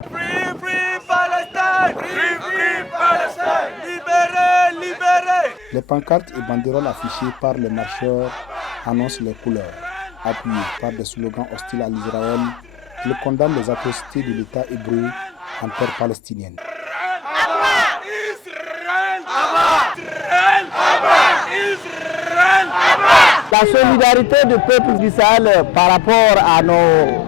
Free, free Palestine! Free, free Palestine! Libérez, libérez! Les pancartes et banderoles affichées par les marcheurs annoncent les couleurs. Appuyés par des slogans hostiles à l'Israël, ils condamnent les atrocités de l'État hébreu en terre palestinienne. La solidarité du peuple d'Israël par rapport à nos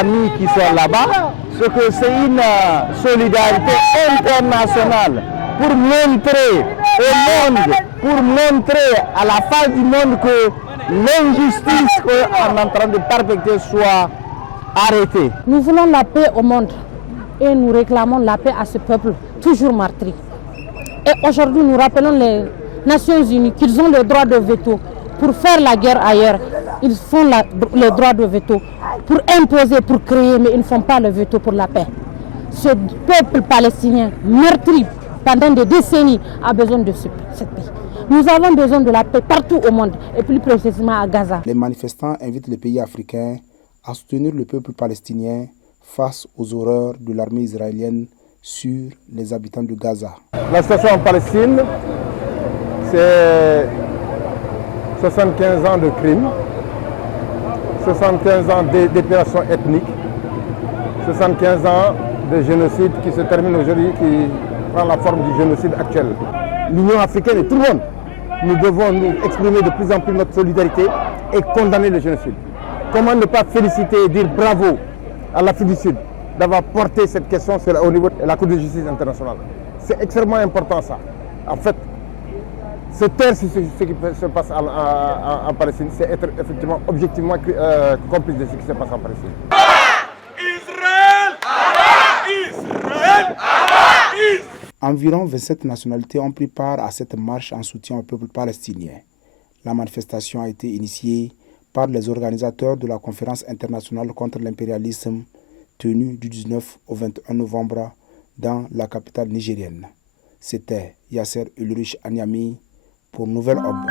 amis qui sont là-bas, c'est que c'est une solidarité internationale pour montrer au monde, pour montrer à la face du monde que l'injustice qu'on est en train de perpétrer soit arrêtée. Nous voulons la paix au monde et nous réclamons la paix à ce peuple toujours meurtri. Et aujourd'hui, nous rappelons les Nations Unies qu'ils ont le droit de veto pour faire la guerre ailleurs. Ils font le droit de veto pour imposer, pour créer, mais ils ne font pas le veto pour la paix. Ce peuple palestinien meurtri pendant des décennies a besoin de cette paix. Nous avons besoin de la paix partout au monde et plus précisément à Gaza. Les manifestants invitent les pays africains à soutenir le peuple palestinien face aux horreurs de l'armée israélienne sur les habitants de Gaza. La situation en Palestine, c'est 75 ans de crimes, 75 ans d'épilation ethnique, 75 ans de génocide qui se termine aujourd'hui, qui prend la forme du génocide actuel. L'Union africaine et tout le monde, nous devons nous exprimer de plus en plus notre solidarité et condamner le génocide. Comment ne pas féliciter et dire bravo à l'Afrique du Sud d'avoir porté cette question au niveau de la Cour de justice internationale. C'est extrêmement important ça. En fait, se taire sur ce qui se passe en Palestine, c'est être effectivement objectivement complice de ce qui se passe en Palestine. Israël! Israël! Israël! Environ 27 nationalités ont pris part à cette marche en soutien au peuple palestinien. La manifestation a été initiée par les organisateurs de la conférence internationale contre l'impérialisme tenue du 19 au 21 novembre dans la capitale nigérienne. C'était Yasser Ulrich à Niamey pour Nouvelle Aube.